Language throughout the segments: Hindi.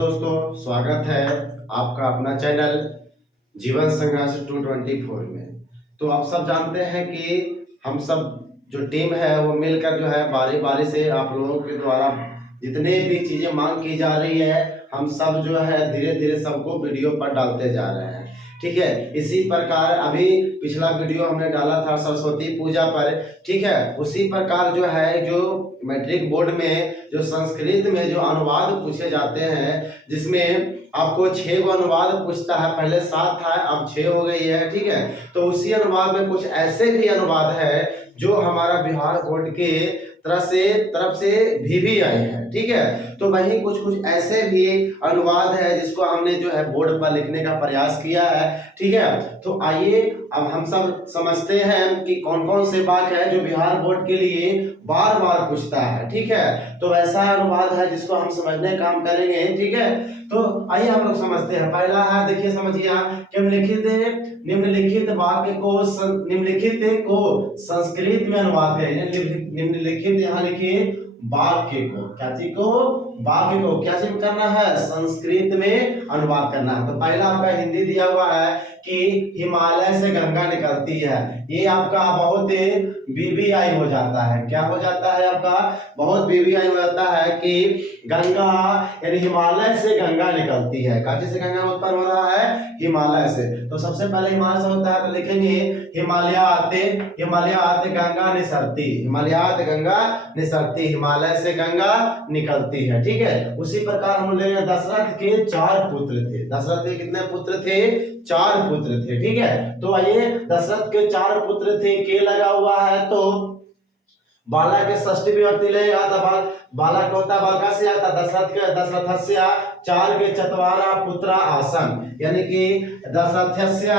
दोस्तों, स्वागत है आपका अपना चैनल जीवन संघर्ष 224 में। तो आप सब जानते हैं कि हम सब जो टीम है वो मिलकर जो है बारी बारी से आप लोगों के द्वारा जितने भी चीजें मांग की जा रही है, हम सब जो है धीरे धीरे सबको वीडियो पर डालते जा रहे हैं। ठीक है, इसी प्रकार अभी पिछला वीडियो हमने डाला था सरस्वती पूजा पर। ठीक है, उसी प्रकार जो है जो मैट्रिक बोर्ड में जो संस्कृत में जो अनुवाद पूछे जाते हैं, जिसमें आपको 6 गो अनुवाद पूछता है, पहले 7 था अब 6 हो गई है। ठीक है, तो उसी अनुवाद में कुछ ऐसे भी अनुवाद है जो हमारा बिहार बोर्ड के तरफ से भी आए हैं। ठीक है, तो वहीं कुछ कुछ ऐसे भी अनुवाद है जिसको हमने जो है बोर्ड पर लिखने का प्रयास किया है। ठीक है, तो आइए अब हम सब समझते हैं कि कौन कौन से वाक्य है जो बिहार बोर्ड के लिए बार बार पूछता है। ठीक है, तो ऐसा अनुवाद है जिसको हम समझने का काम करेंगे। ठीक है, तो आइए हम लोग समझते हैं। पहला है, देखिए समझिए आप, निम्नलिखित वाक्य को निम्नलिखित को संस्कृत में अनुवाद करें। निम्नलिखित यहाँ लिखिए वाक्य को, क्या चीज को, वाक्य को क्या चीज करना है, संस्कृत में अनुवाद करना है। तो पहला आपका हिंदी दिया हुआ है कि हिमालय से गंगा निकलती है। ये आपका बहुत बीबीआई हो जाता है। क्या हो जाता है आपका, बहुत बीबीआई हो जाता है कि गंगा यानी हिमालय से गंगा निकलती है। कहाँ से गंगा उत्पन्न हो रहा है, हिमालय से। तो सबसे पहले हिमालय से होता है, तो लिखेंगे हिमालयात गंगा निसरती, हिमालयात गंगा निसरती, हिमालय से गंगा निकलती है। ठीक है, उसी प्रकार हम ले दशरथ के 4 पुत्र थे। दशरथ के कितने पुत्र थे, 4 पुत्र थे। ठीक है, तो आइए दशरथ के 4 पुत्र थे, के लगा हुआ है तो बाला के षष्ठी विभक्ति लगेगा, तब बाला का होता बालका से आता, दशरथस्य 4 के चत्वारा पुत्रा आसन, यानी कि दशरथस्य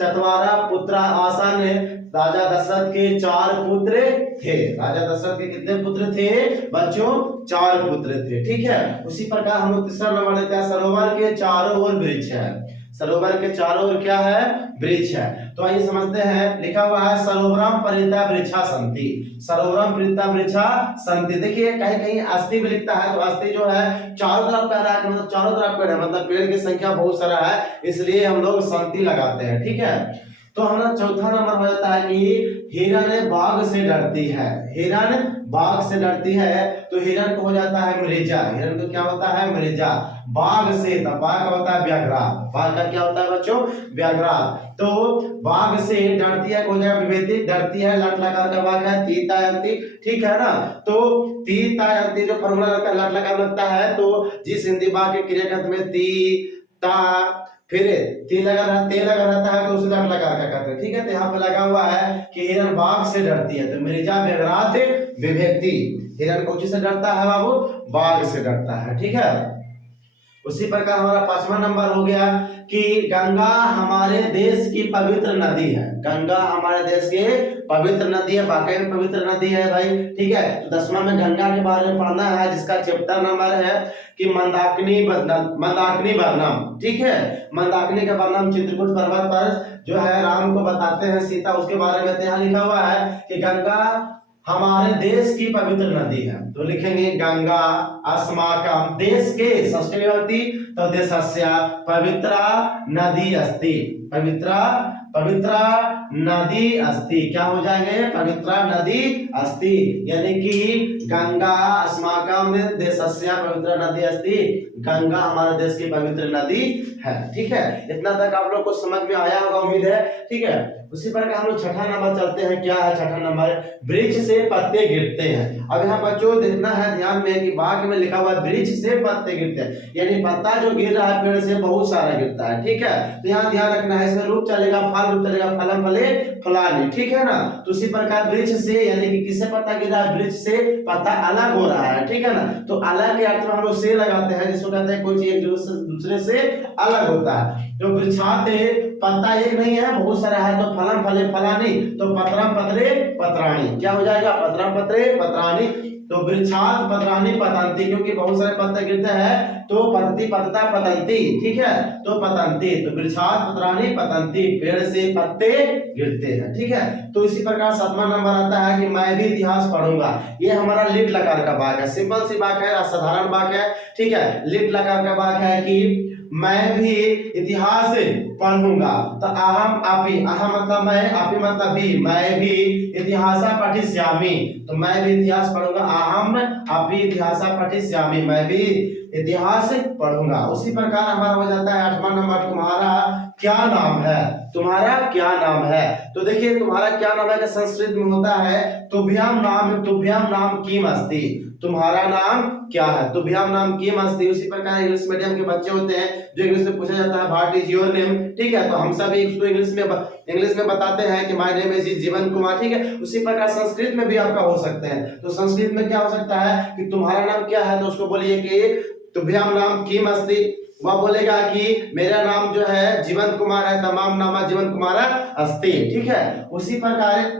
4 पुत्रा आसन। राजा दशरथ के 4 पुत्र थे। राजा दशरथ के कितने पुत्र थे बच्चों, 4 पुत्र थे। ठीक है, उसी प्रकार हम लोग तीसरा नंबर लेते हैं, सरोवर के चारों ओर वृक्ष है। सरोवर के चारों ओर क्या है, वृक्ष है। तो आइए समझते हैं, लिखा हुआ है सरोवरम परिता वृक्षा संति, सरोवरम परिता वृक्षा संति। देखिए कहीं कहीं अस्थि भी लिखता है, तो अस्थि जो है चारों तरफ कह रहा है, मतलब चारों तरफ पेड़ है, मतलब पेड़ की संख्या बहुत सारा है, इसलिए हम लोग संति लगाते हैं। ठीक है, तो हमारा चौथा नंबर हो जाता है कि हिरण बाघ से डरती है। हिरण बाघ से डरती है, तो हिरण को हो जाता है मृजा। हिरण को क्या होता है, मृजा। बाघ से, तो बाघ का होता है व्याघ्रात। बाघ का क्या होता है बच्चों, व्याघ्रात। तो बाघ से डरती है, हो जाएगा विभेदी, डरती है लट लकार का वाक्य है, तीतायंती। ठीक है ना, तो तीतायंती जो फॉर्मूला लगता है, लट लकार लगता है, तो जिस हिंदी वाक्य क्रियापद में ती ता फिर ते लगा रहता है, तो उसे लट लगा क्या कहते हैं। ठीक है, तो यहाँ पे लगा हुआ है कि हिरण बाघ से डरती है, तो मृजा व्याघ्रात विभक्ति। हिरण कौन से डरता है बाबू, बाघ से डरता है। ठीक है, उसी प्रकार हमारा 5वां नंबर हो गया कि गंगा हमारे देश की पवित्र नदी है। गंगा हमारे देश की पवित्र नदी है, वाकई में पवित्र नदी है भाई। ठीक है, तो 10वां में गंगा के बारे में पढ़ना है, जिसका चैप्टर नंबर है कि मंदाकिनी वर्णम। ठीक है, मंदाकिनी का वर्णन चित्रकूट पर्वत पर जो है राम को बताते हैं सीता, उसके बारे में यहाँ लिखा हुआ है कि गंगा हमारे देश की पवित्र नदी है। तो लिखेंगे गंगा अस्माकम, देश के षष्ठी विभक्ति, तो देशस्य पवित्रा नदी अस्ति, पवित्रा नदी अस्ति। क्या हो जाएंगे, पवित्रा नदी अस्ति, यानी कि गंगा अस्माकम देशस्य पवित्र नदी अस्ति, गंगा हमारे देश की पवित्र नदी है। ठीक है, इतना तक आप लोग को समझ में आया होगा, उम्मीद है। ठीक है, उसी प्रकार हम लोग छठा नंबर चलते हैं। क्या है छठा नंबर, वृक्ष से पत्ते गिरते हैं। अब यहाँ बच्चों देखना है ध्यान में कि वाक्य में लिखा हुआ है वृक्ष से पत्ते गिरते हैं, यानी पत्ता जो गिर रहा है पेड़ से बहुत सारा गिरता है। ठीक है, तो यहाँ ध्यान रखना है, इसमें रूप चलेगा फल, रूप चलेगा फलम फले फलानी। ठीक है ना, तो उसी प्रकार वृक्ष से यानी कि किससे पत्ता गिर रहा है, वृक्ष से पत्ता अलग हो रहा है। ठीक है ना, तो अलग के अर्थ में हम लोग से लगाते हैं, जिसको कहते हैं कोई चीज एक दूसरे से अलग होता है। तो वृक्षाते पत्ता एक नहीं है, बहुत सारा है, तो फलम फले फलानी, तो पत्रम पत्रे पत्राणी। क्या हो जाएगा, पत्रम पत्रे पत्राणी। तो वृक्षात पत्राणी पतंती, क्योंकि बहुत सारे पत्ते गिरते हैं तो पतति पतता पतंती, ठीक है, तो पतंती, तो वृक्षात् पत्राणि पतंती, पेड़ से पत्ते गिरते हैं, ठीक है। तो इसी प्रकार 7वां नंबर आता है कि मैं भी इतिहास पढ़ूंगा। ये हमारा लिट लकार का वाक्य है, सिंपल सी वाक्य है, साधारण वाक्य है, ठीक है। लिट लकार का वाक्य है कि मैं भी इतिहास पढ़ूंगा। तो अहम आपी, अहम मतलब मैं, आपी मतलब भी, मैं भी इतिहास पठिष्यामि, तो मैं भी इतिहास पढ़ूंगा। अहम आपी इतिहास पठिष्यामि, मैं भी इतिहास पढ़ूंगा। उसी प्रकार हमारा हो जाता है 8वां नंबर, तुम्हारा क्या नाम है, तुम्हारा क्या नाम है। तो देखिए तुम्हारा क्या नाम है का संस्कृत में होता है तुभ्याम नाम किम अस्ति, तुम्हारा नाम क्या है, तुभ्याम नाम किम अस्ति। उसी प्रकार इंग्लिश मीडियम के बच्चे होते हैं जो इंग्लिश में पूछा जाता है व्हाट इज योर नेम, ठीक है, तो हम सभी इसको इंग्लिश में बताते हैं कि माय नेम इज जीवन कुमार, ठीक है। उसी प्रकार संस्कृत में भी आपका हो सकते हैं, तो संस्कृत में क्या हो सकता है कि तुम्हारा नाम क्या है, तो उसको बोलिए कि तुभ्याम नाम किम अस्ति। वह बोलेगा कि मेरा नाम जो है जीवन कुमार है, तमाम नाम जीवन कुमार अस्ति, ठीक है। उसी प्रकार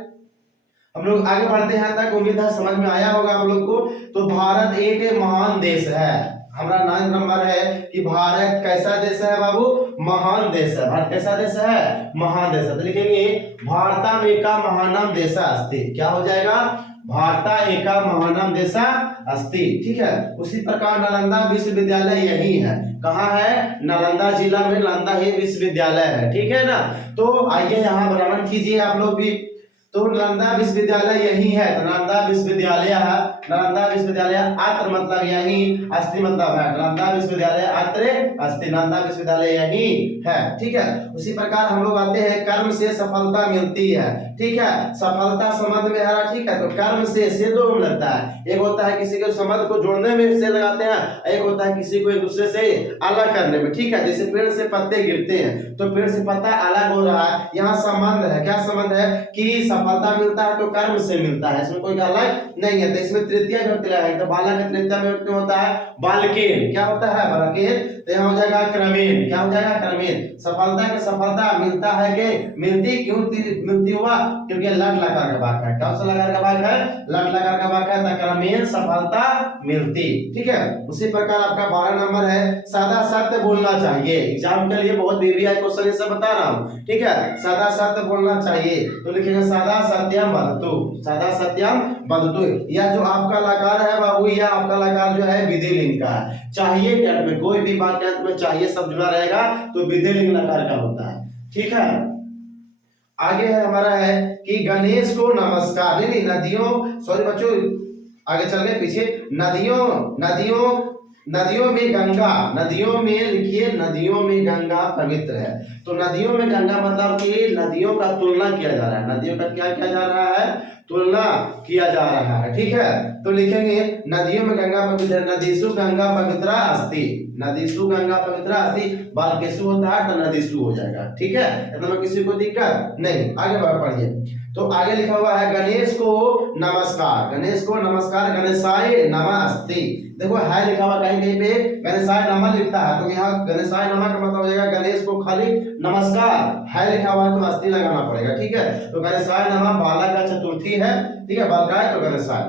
हम लोग आगे बढ़ते हैं तक, उम्मीद है समझ में आया होगा हम लोग को। तो भारत एक महान देश है, हमारा 9 नंबर है कि भारत कैसा देश है बाबू, महान देश है। भारत कैसा देश है, महान देश है। तो लिखेंगे भारतम एका महानम देशा अस्ति, क्या हो जाएगा, भारता एका महानम देशा अस्ति, ठीक है। उसी प्रकार नालंदा विश्वविद्यालय यही है, कहाँ है, नालंदा जिला में नालंदा ही विश्वविद्यालय है, ठीक है ना। तो आइए यहाँ भ्रमण कीजिए आप लोग भी। तो नालंदा विश्वविद्यालय यही है, तो नालंदा विश्वविद्यालय अत्र मतलब यही, अस्ति मतलब है, नालंदा विश्वविद्यालय अत्र अस्ति, नालंदा विश्वविद्यालय यही है, ठीक है। उसी प्रकार हम लोग आते हैं कर्म से सफलता मिलती है, ठीक है, सफलता संबंध में है, ठीक है। तो कर्म से दो में लगता है, एक होता है किसी के संबंध को जोड़ने में से लगाते हैं, एक होता है किसी को एक दूसरे से अलग करने में, ठीक है। जैसे पेड़ से पत्ते गिरते हैं तो पेड़ से पत्ता अलग हो रहा है, यहाँ संबंध है, क्या संबंध है कि सफलता मिलता है तो कर्म से मिलता है, इसमें कोई अलग नहीं है। तो इसमें तृतीय विभक्ति लगाएंगे, तो बालक का तृतीय विभक्ति होता है बालकेन, क्या होता है, बालकेन। तो यहाँ हो जाएगा क्रमेण, क्या हो जाएगा, क्रमेण। सफलता के सफलता मिलता है कि मिलती क्यों मिलती हुआ, क्योंकि लट लकार का वाक्य है, कौन सा लकार का वाक्य है, लट लकार का वाक्य है, तो क्रमेण सफलता मिलती, ठीक है। उसी प्रकार आपका 12 नंबर है सादा सत्य बोलना चाहिए, एग्जाम के लिए बहुत वीवीआई क्वेश्चन ये सब बता रहा हूँ, ठीक है। सादा सत्य बोलना चाहिए, तो लिखेंगे सादा सत्यम वदतु, सादा सत्यम वदतु। यह जो आपका लकार है बाबू, यह आपका लकार जो है विधिलिंग का है, चाहिए के अर्थ में, कोई भी वाक्य अंत में चाहिए सब जुड़ा रहेगा तो विधिलिंग लकार का होता है, ठीक है। आगे है हमारा है कि गणेश को नमस्कार, नहीं नदियों, सॉरी बच्चों आगे चल गए पीछे, नदियों में गंगा, नदियों में लिखिए, नदियों में गंगा पवित्र है। तो नदियों में गंगा मतलब कि नदियों का तुलना किया जा रहा है, नदियों का क्या किया जा रहा है, तुलना किया जा रहा है, ठीक है। तो लिखेंगे नदियों में गंगा पवित्र, नदीसु गंगा पवित्रा अस्ति, नदीसु गंगा पवित्रा अस्ति, बालकेसु होता है तो नदीसु हो जाएगा, ठीक है। इतना किसी को दिक्कत नहीं, आगे बढ़ पढ़िए। तो आगे लिखा हुआ है गणेश को नमस्कार, गणेश को नमस्कार, गणेशाय नमः अस्ति। देखो है लिखा हुआ कहीं कहीं पे गणेशाय नमः लिखता है, तो यहाँ गणेशाय नमः का मतलब हो जाएगा गणेश को खाली नमस्कार, है लिखा हुआ है तो अस्ति लगाना पड़ेगा, ठीक है। तो गणेशाय नमः बालक का चतुर्थी है, ठीक है, बालकाय तो गणेशाय।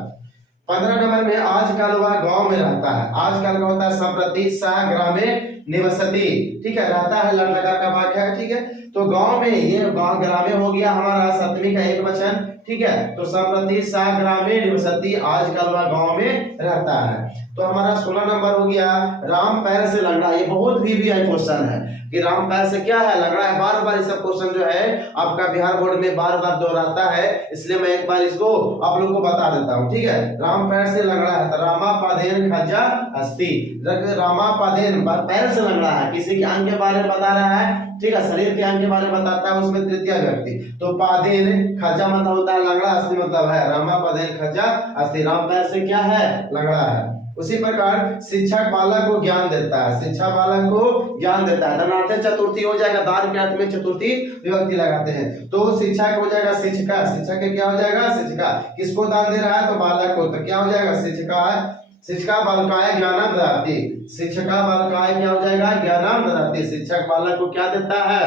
15 नंबर में आजकल वह गांव में रहता है, आजकल का होता है संप्रति सह ग्रामे निवसति, ठीक है, रहता है लट लकार का वाक्य है, ठीक है। तो गांव में, ये गांव ग्रामे हो गया हमारा सप्तमी का एक वचन, ठीक है। तो संप्रति सह ग्रामे निवसति, आजकल वह गांव में रहता है। तो हमारा 16 नंबर हो गया राम पैर से लंगड़ा, ये बहुत वीवीआई क्वेश्चन है कि राम पैर से क्या है, लंगड़ा है। बार बार ये सब क्वेश्चन जो है आपका बिहार बोर्ड में बार बार दोहराता है, इसलिए मैं एक बार इसको आप लोगों को बता देता हूँ, ठीक है। राम पैर से लंगड़ा है, तो रामा पादेन खज्जा अस्ति, रामा पादेन पैर से लंगड़ा है, किसी के अंग के बारे में बता रहा है, ठीक है, शरीर के अंग के बारे में बताता है, उसमें तृतीय व्यक्ति। तो पादेन खज्जा मतलब होता है लंगड़ा, अस्ति मतलब है रामा पादेन खज्जा अस्ति, राम पैर से क्या है, लंगड़ा है। उसी प्रकार शिक्षक बालक को ज्ञान देता है, शिक्षा बालक को ज्ञान देता है, धनार्थ चतुर्थी हो जाएगा, दान के अर्थ में चतुर्थी विभक्ति लगाते हैं, तो शिक्षक हो जाएगा शिक्षिका, शिक्षक क्या हो जाएगा, शिक्षिका। किसको दान दे रहा है, तो बालक को, तो क्या हो जाएगा, शिक्षिका, शिक्षिका बालकाय ज्ञानम ददाति, शिक्षिका बालकाय क्या हो जाएगा, ज्ञानम ददाति। शिक्षक बालक को क्या देता है,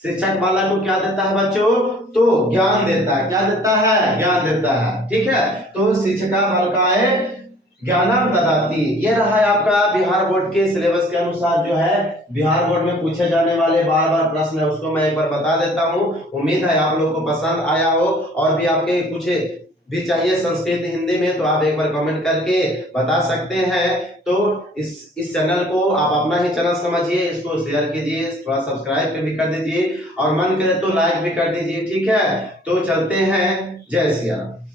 शिक्षक बालक को क्या देता है बच्चों, तो ज्ञान देता है, क्या देता है, ज्ञान देता है, ठीक है। तो शिक्षिका बालकाय ज्ञानम ददाति। ये रहा है आपका बिहार बोर्ड के सिलेबस के अनुसार जो है बिहार बोर्ड में पूछे जाने वाले बार बार प्रश्न है, उसको मैं एक बार बता देता हूँ। उम्मीद है आप लोग को पसंद आया हो, और भी आपके कुछ भी चाहिए संस्कृत हिंदी में तो आप एक बार कमेंट करके बता सकते हैं। तो इस चैनल को आप अपना ही चैनल समझिए, इसको शेयर कीजिए, थोड़ा सब्सक्राइब भी कर दीजिए, और मन करे तो लाइक भी कर दीजिए। ठीक है, तो चलते हैं। जय श्री राम।